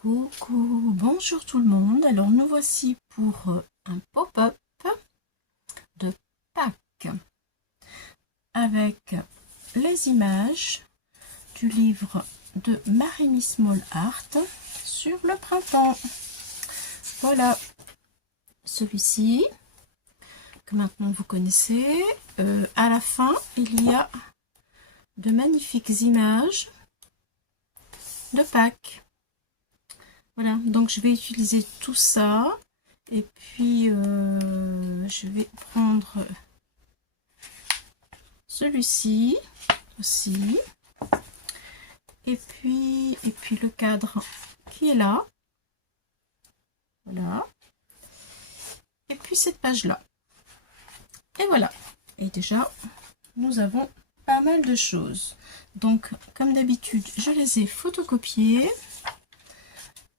Coucou, bonjour tout le monde. Alors nous voici pour un pop-up de Pâques avec les images du livre de Marie Small Art sur le printemps. Voilà celui-ci que maintenant vous connaissez. À la fin, il y a de magnifiques images de Pâques. Voilà, donc je vais utiliser tout ça et puis je vais prendre celui-ci aussi et puis le cadre qui est là, voilà, et puis cette page là, et voilà. Et déjà nous avons pas mal de choses, donc comme d'habitude je les ai photocopiés.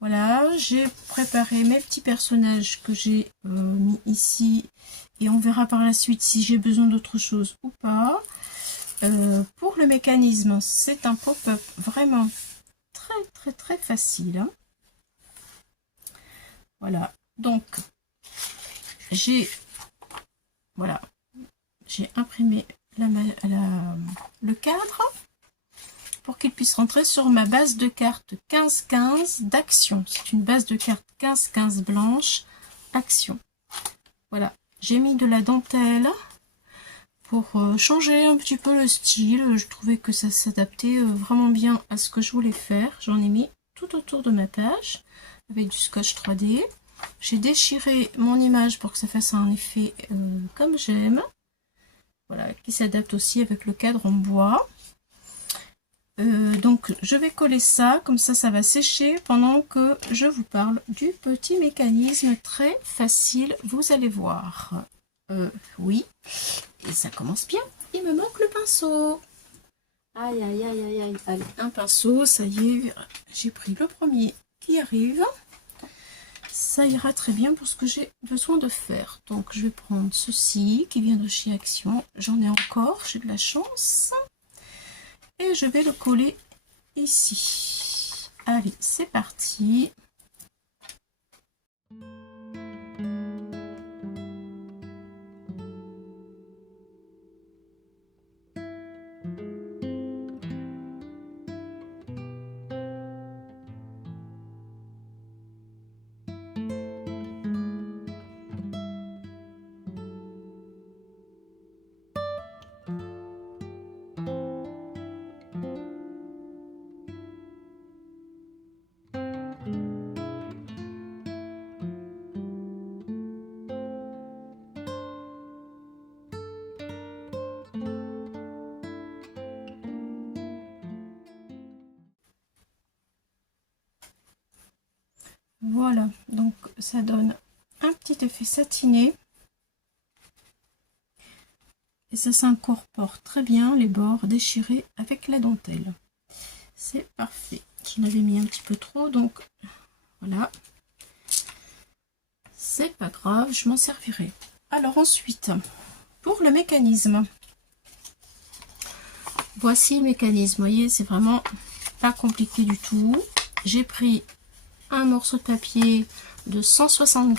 Voilà, j'ai préparé mes petits personnages que j'ai mis ici et on verra par la suite si j'ai besoin d'autre chose ou pas. Pour le mécanisme, c'est un pop-up vraiment très facile, hein. Voilà, donc j'ai imprimé le cadre pour qu'il puisse rentrer sur ma base de cartes 15-15 d'action. C'est une base de cartes 15-15 blanche action. Voilà, j'ai mis de la dentelle pour changer un petit peu le style. Je trouvais que ça s'adaptait vraiment bien à ce que je voulais faire. J'en ai mis tout autour de ma page avec du scotch 3D. J'ai déchiré mon image pour que ça fasse un effet comme j'aime. Voilà, qui s'adapte aussi avec le cadre en bois. Donc je vais coller ça, comme ça va sécher pendant que je vous parle du petit mécanisme très facile, vous allez voir. Oui, et ça commence bien. Il me manque le pinceau. Aïe, aïe, aïe, aïe, aïe. Allez, un pinceau, ça y est, j'ai pris le premier qui arrive. Ça ira très bien pour ce que j'ai besoin de faire. Donc je vais prendre ceci qui vient de chez Action. J'en ai encore, j'ai de la chance. Et je vais le coller ici. Allez, c'est parti. Voilà, donc ça donne un petit effet satiné. Et ça s'incorpore très bien, les bords déchirés avec la dentelle. C'est parfait. J'en avais mis un petit peu trop, donc voilà. C'est pas grave, je m'en servirai. Alors ensuite, pour le mécanisme. Voici le mécanisme, vous voyez, c'est vraiment pas compliqué du tout. J'ai pris un morceau de papier de 160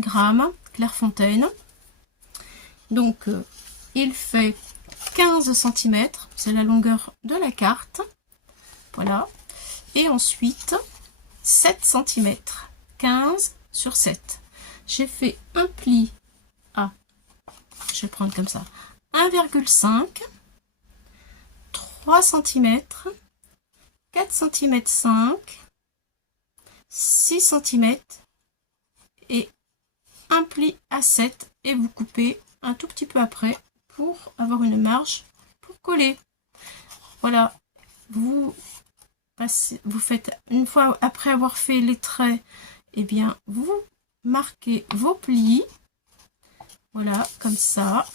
grammes Clairefontaine. Donc il fait 15 cm, c'est la longueur de la carte. Voilà. Et ensuite 7 cm, 15 sur 7. J'ai fait un pli à, je vais prendre comme ça, 1,5, 3 cm, 4 cm 5, 6 cm et un pli à 7 et vous coupez un tout petit peu après pour avoir une marge pour coller. Voilà, vous faites une fois après avoir fait les traits, et bien vous marquez vos plis, voilà, comme ça,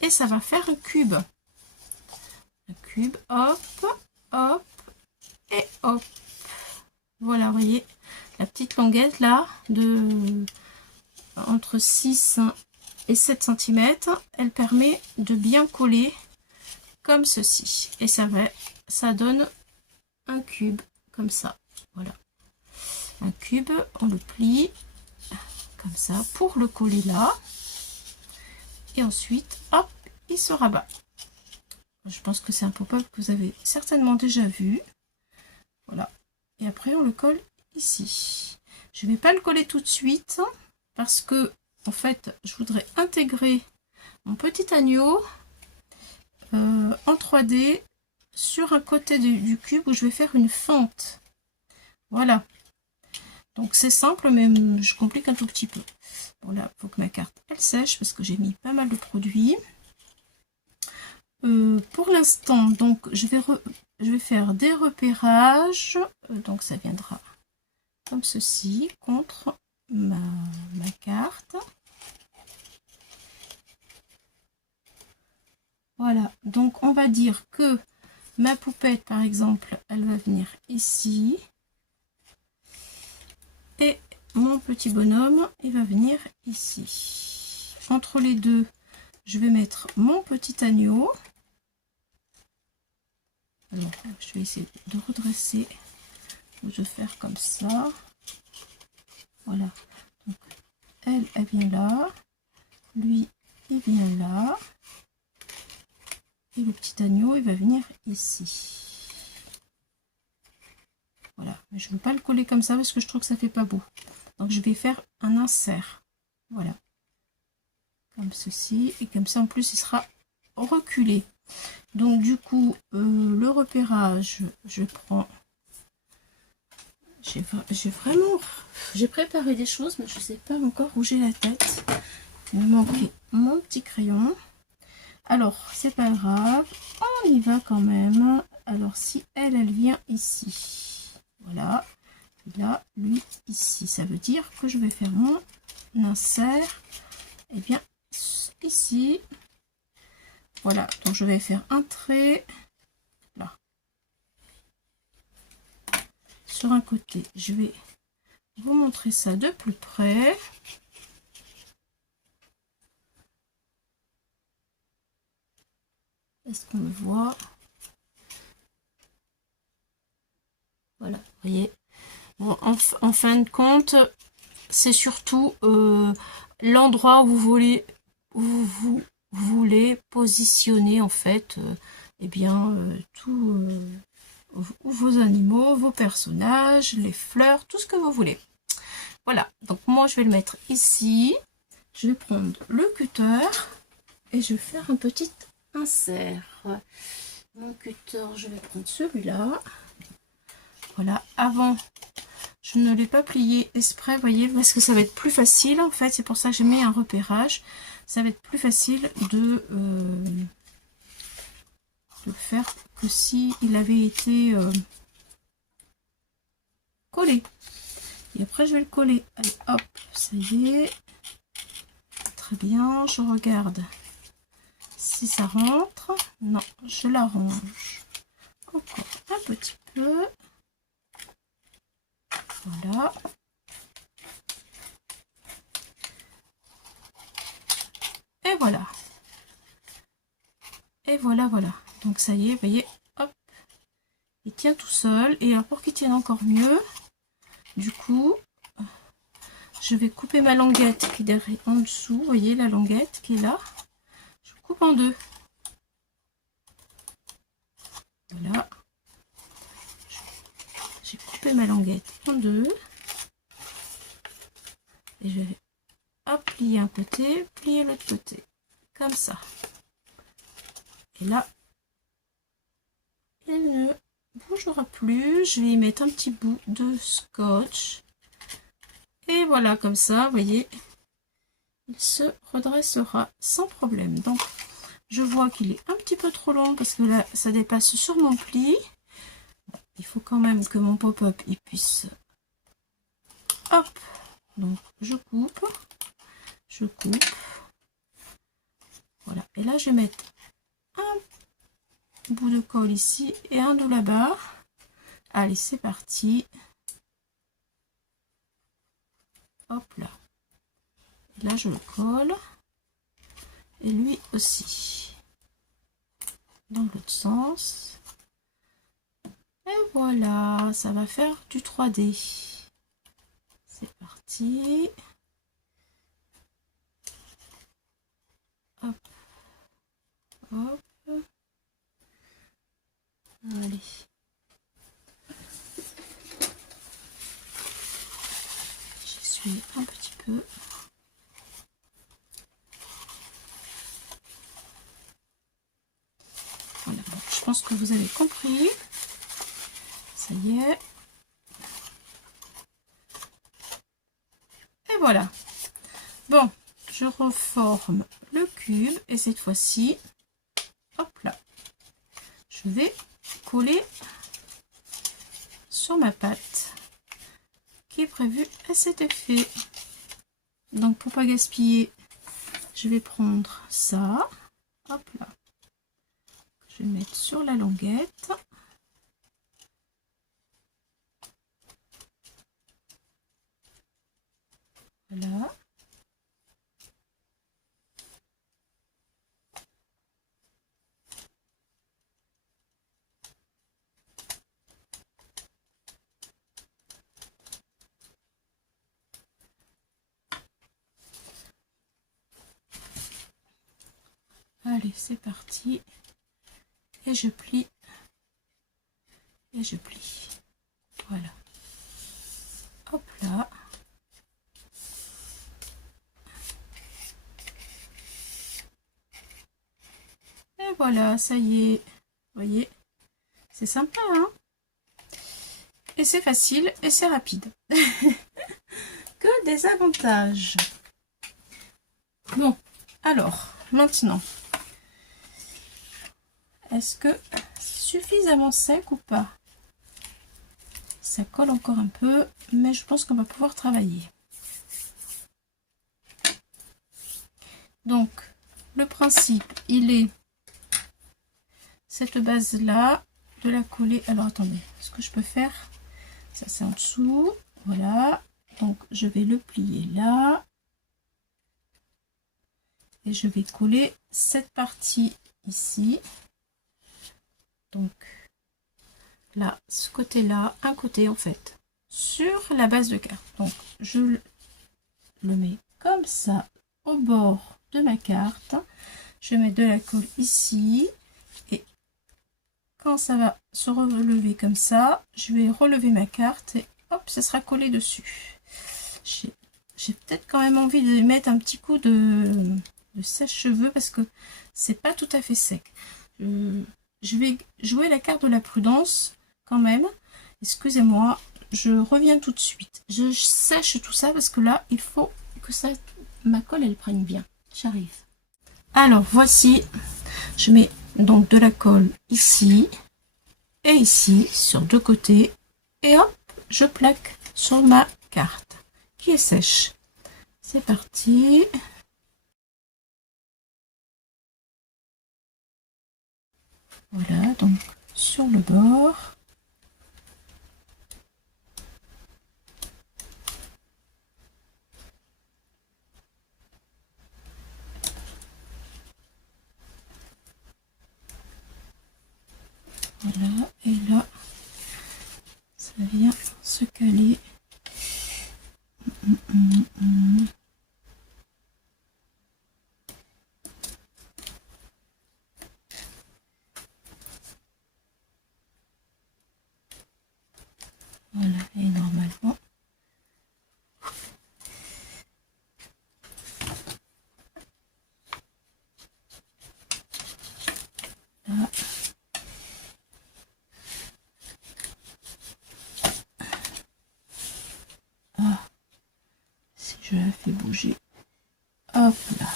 et ça va faire un cube. Un cube, hop, hop et hop. Voilà, vous voyez, la petite longuette là, de entre 6 et 7 cm, elle permet de bien coller comme ceci. Et ça donne un cube comme ça. Voilà. Un cube, on le plie comme ça pour le coller là. Et ensuite, hop, il se rabat. Je pense que c'est un pop-up que vous avez certainement déjà vu. Voilà. Et après, on le colle ici. Je ne vais pas le coller tout de suite parce que, en fait, je voudrais intégrer mon petit agneau en 3D sur un côté du cube où je vais faire une fente. Voilà. Donc c'est simple, mais je complique un tout petit peu. Bon là, il faut que ma carte elle sèche parce que j'ai mis pas mal de produits. Pour l'instant, donc je vais faire des repérages. Donc ça viendra comme ceci contre ma carte. Voilà, donc on va dire que ma poupette, par exemple, elle va venir ici. Et mon petit bonhomme, il va venir ici. Entre les deux, je vais mettre mon petit agneau. Alors, je vais essayer de redresser. Je vais faire comme ça. Voilà. Donc, elle vient là. Lui, il vient là. Et le petit agneau, il va venir ici. Voilà. Mais je ne veux pas le coller comme ça parce que je trouve que ça fait pas beau. Donc, je vais faire un insert. Voilà. Comme ceci. Et comme ça, en plus, il sera reculé. Donc, du coup, le repérage, je prends... J'ai préparé des choses, mais je ne sais pas encore où j'ai la tête. Il me manquait mon petit crayon. Alors, c'est pas grave. On y va quand même. Alors, si elle vient ici. Voilà. Et là, lui, ici. Ça veut dire que je vais faire mon insert. Et bien, ici. Voilà. Donc, je vais faire un trait. Là. Sur un côté. Je vais vous montrer ça de plus près. Est-ce qu'on le voit? Voilà, vous voyez. Bon, en fin de compte, c'est surtout l'endroit où vous voulez positionner en fait, eh bien, tous vos animaux, vos personnages, les fleurs, tout ce que vous voulez. Voilà, donc moi je vais le mettre ici. Je vais prendre le cutter et je vais faire un petit insert. Mon cutter, je vais prendre celui-là. Voilà, avant, je ne l'ai pas plié exprès, vous voyez, parce que ça va être plus facile, en fait. C'est pour ça que j'ai mis un repérage. Ça va être plus facile de le faire que si il avait été collé. Et après, je vais le coller. Allez, hop, ça y est. Très bien, je regarde si ça rentre. Non, je l'arrange encore un petit peu. Voilà. Et voilà. Et voilà, voilà. Donc ça y est, vous voyez, hop. Il tient tout seul. Et alors pour qu'il tienne encore mieux, du coup, je vais couper ma languette qui est derrière en dessous. Vous voyez la languette qui est là. Je coupe en deux. Voilà. J'ai coupé ma languette en deux. Et je vais hop, plier un côté, plier l'autre côté. Comme ça. Et là, il ne bougera plus. Je vais y mettre un petit bout de scotch. Et voilà, comme ça, vous voyez, il se redressera sans problème. Donc, je vois qu'il est un petit peu trop long parce que là, ça dépasse sur mon pli. Il faut quand même que mon pop-up, il puisse... Hop. Donc, je coupe. Je coupe. Voilà. Et là, je vais mettre un bout de colle ici et un de là-bas. Allez, c'est parti. Hop là. Et là, je le colle. Et lui aussi. Dans l'autre sens. Et voilà, ça va faire du 3D. C'est parti. Hop. Hop. Allez. J'essuie un petit peu. Voilà, bon, je pense que vous avez compris. Ça y est. Et voilà. Bon, je reforme le cube et cette fois-ci, hop là, je vais coller sur ma pâte qui est prévue à cet effet. Donc pour pas gaspiller, je vais prendre ça, hop là, je vais mettre sur la languette. Voilà. Allez, c'est parti. Et je plie. Et je plie. Voilà. Hop là. Et voilà, ça y est. Vous voyez, c'est sympa, hein? Et c'est facile et c'est rapide. Que des avantages. Bon, alors, maintenant, est-ce que c'est suffisamment sec ou pas? Ça colle encore un peu, mais je pense qu'on va pouvoir travailler. Donc, le principe, il est cette base-là, de la coller. Alors, attendez, ce que je peux faire, ça c'est en dessous, voilà. Donc, je vais le plier là. Et je vais coller cette partie ici. Donc, là, ce côté-là, un côté en fait, sur la base de carte. Donc, je le mets comme ça au bord de ma carte. Je mets de la colle ici. Et quand ça va se relever comme ça, je vais relever ma carte et hop, ça sera collé dessus. J'ai peut-être quand même envie de mettre un petit coup de sèche-cheveux parce que c'est pas tout à fait sec. Je vais jouer la carte de la prudence quand même. Excusez-moi, je reviens tout de suite. Je sèche tout ça parce que là, il faut que ça, ma colle, elle prenne bien. J'arrive. Alors, voici. Je mets donc de la colle ici et ici, sur deux côtés. Et hop, je plaque sur ma carte qui est sèche. C'est parti. Voilà, donc sur le bord. Voilà, et là, ça vient se caler. Voilà, et normalement, là, ah, si je la fais bouger, hop là.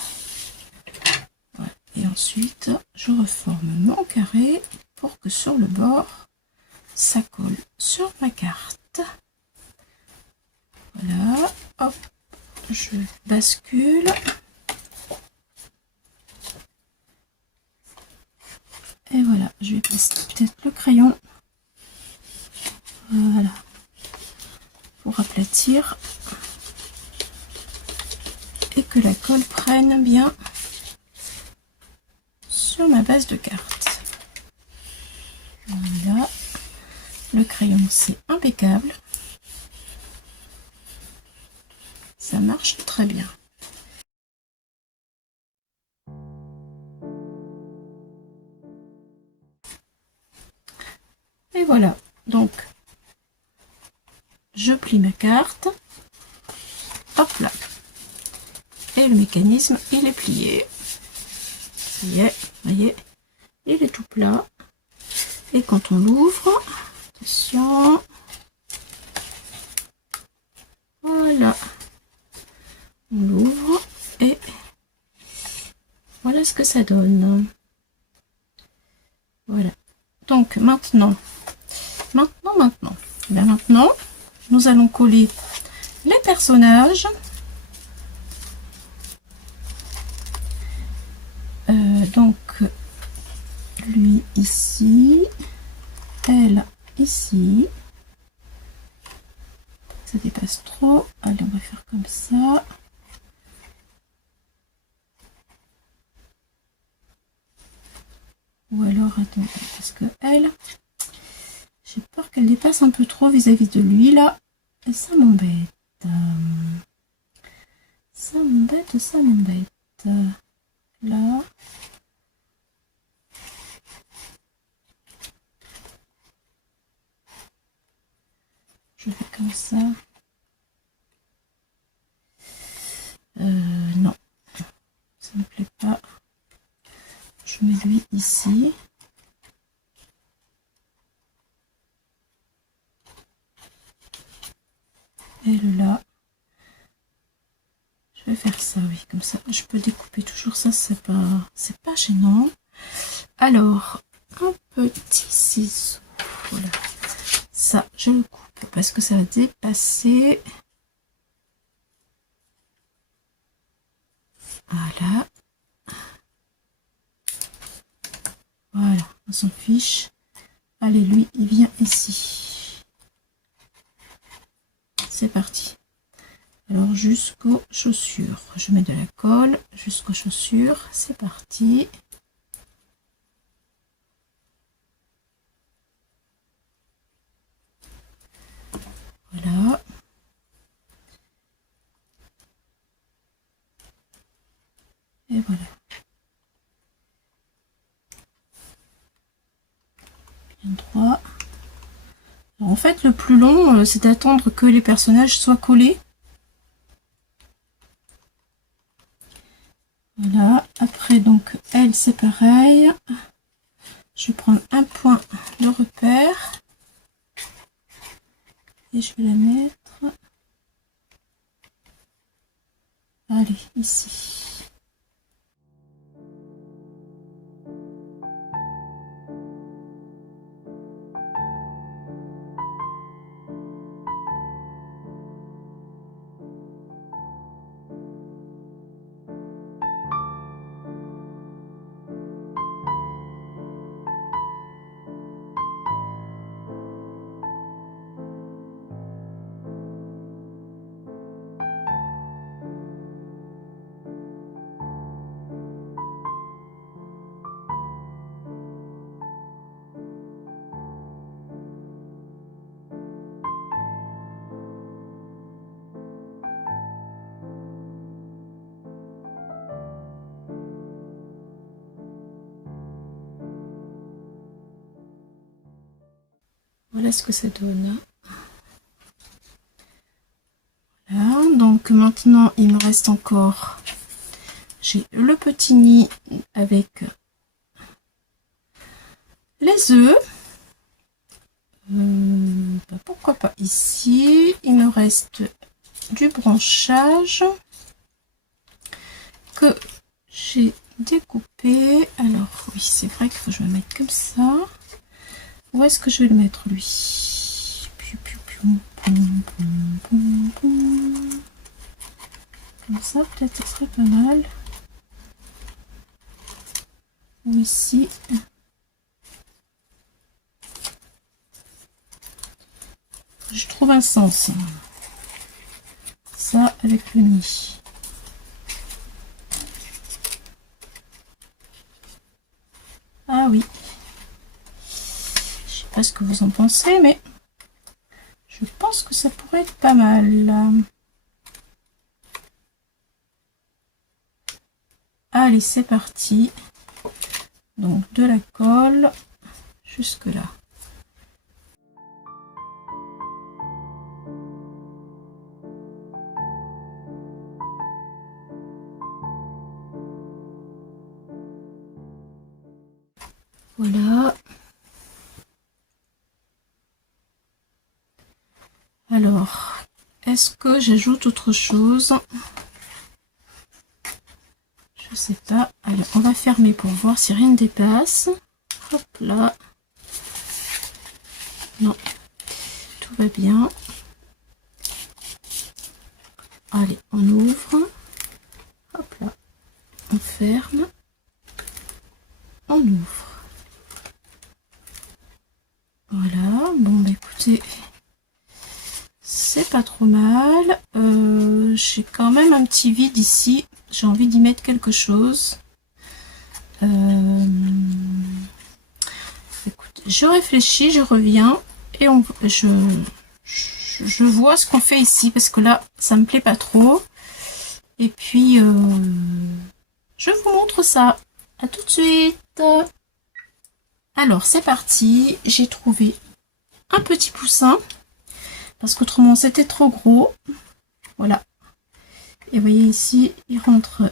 Voilà. Et ensuite, je reforme mon carré pour que sur le bord, ça colle sur ma carte. Voilà, hop, je bascule. Et voilà, je vais passer peut-être le crayon. Voilà, pour aplatir et que la colle prenne bien sur ma base de carte. Voilà, crayon, c'est impeccable. Ça marche très bien. Et voilà, donc je plie ma carte. Hop là. Et le mécanisme, il est plié. Ça y est, vous voyez, il est tout plat. Et quand on l'ouvre, attention, voilà, on l'ouvre et voilà ce que ça donne. Voilà. Donc maintenant, nous allons coller les personnages. Donc lui ici, elle ici. Ça dépasse trop. Allez, on va faire comme ça. Ou alors, attendez, parce que elle, j'ai peur qu'elle dépasse un peu trop vis-à-vis de lui, là. Et ça m'embête. Ça m'embête, ça m'embête. Là. Je fais comme ça. Non. Ça ne me plaît pas. Je mets lui ici. Elle là. Je vais faire ça, oui, comme ça. Je peux découper toujours ça, c'est pas gênant. Alors, un petit ciseau. Voilà. Ça, je le coupe parce que ça va dépasser. Voilà. Voilà, on s'en fiche. Allez, lui, il vient ici. C'est parti. Alors, jusqu'aux chaussures. Je mets de la colle jusqu'aux chaussures. C'est parti. Voilà. Et voilà. Bien droit. Alors, en fait, le plus long, c'est d'attendre que les personnages soient collés. Voilà. Après, donc, elle, c'est pareil. Je vais prendre un point de repère. Et je vais la mettre. Allez, ici. Voilà ce que ça donne. Voilà, donc maintenant il me reste encore, j'ai le petit nid avec les œufs. Pourquoi pas ici. Il me reste du branchage que j'ai découpé. Alors oui, c'est vrai qu'il faut que je me mette comme ça. Où est-ce que je vais le mettre lui? Comme ça, peut-être ce serait pas mal. Ou ici. Je trouve un sens. Ça avec le nid. Ah oui. Je sais pas ce que vous en pensez, mais que ça pourrait être pas mal. Allez, c'est parti. Donc de la colle jusque là. Voilà. Alors, est-ce que j'ajoute autre chose? Je sais pas. Allez, on va fermer pour voir si rien ne dépasse. Hop là. Non, tout va bien. Allez, on ouvre. Hop là. On ferme. On ouvre. Voilà. Bon, bah écoutez, c'est pas trop mal. J'ai quand même un petit vide ici. J'ai envie d'y mettre quelque chose. Écoute, je réfléchis, je reviens et je vois ce qu'on fait ici parce que là, ça me plaît pas trop. Et puis, je vous montre ça. À tout de suite. Alors, c'est parti. J'ai trouvé un petit poussin parce qu'autrement, c'était trop gros. Voilà. Et vous voyez ici, il rentre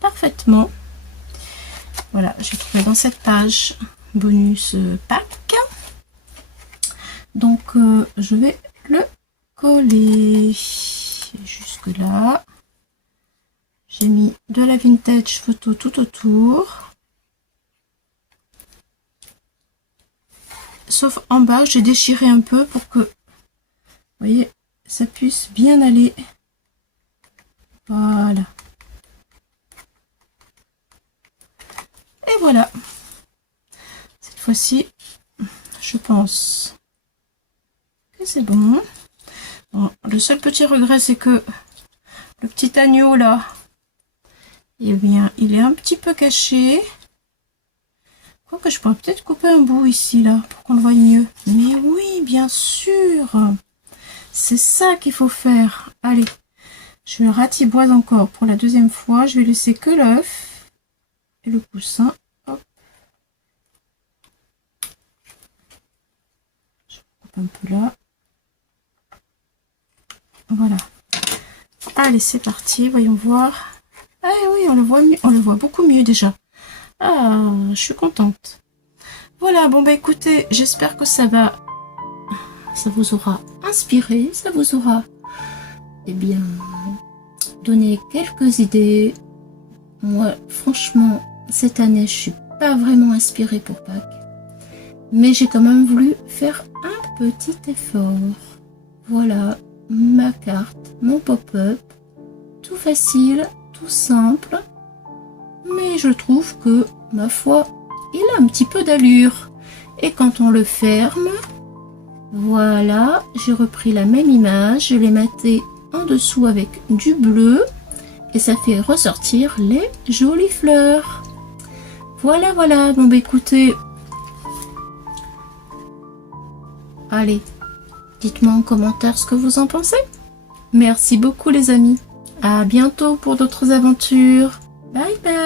parfaitement. Voilà, j'ai trouvé dans cette page bonus pack. Donc, je vais le coller jusque là. J'ai mis de la vintage photo tout autour. Sauf en bas, j'ai déchiré un peu pour que, vous voyez, ça puisse bien aller. Voilà. Et voilà. Cette fois-ci, je pense que c'est bon. Bon. Le seul petit regret, c'est que le petit agneau là, eh bien, il est un petit peu caché. Quoique je pourrais peut-être couper un bout ici là pour qu'on le voie mieux. Mais oui, bien sûr. C'est ça qu'il faut faire. Allez, je le ratiboise encore pour la deuxième fois. Je vais laisser que l'œuf et le poussin. Hop. Je coupe un peu là. Voilà. Allez, c'est parti. Voyons voir. Ah oui, on le voit mieux. On le voit beaucoup mieux déjà. Ah, je suis contente. Voilà, bon bah écoutez, j'espère que ça vous aura inspiré, ça vous aura, eh bien, donné quelques idées. Moi, franchement, cette année, je suis pas vraiment inspirée pour Pâques, mais j'ai quand même voulu faire un petit effort. Voilà, ma carte, mon pop-up, tout facile, tout simple, mais je trouve que, ma foi, il a un petit peu d'allure. Et quand on le ferme, voilà, j'ai repris la même image, je l'ai matée en dessous avec du bleu et ça fait ressortir les jolies fleurs. Voilà, voilà, bon bah écoutez, allez, dites-moi en commentaire ce que vous en pensez. Merci beaucoup les amis, à bientôt pour d'autres aventures, bye bye.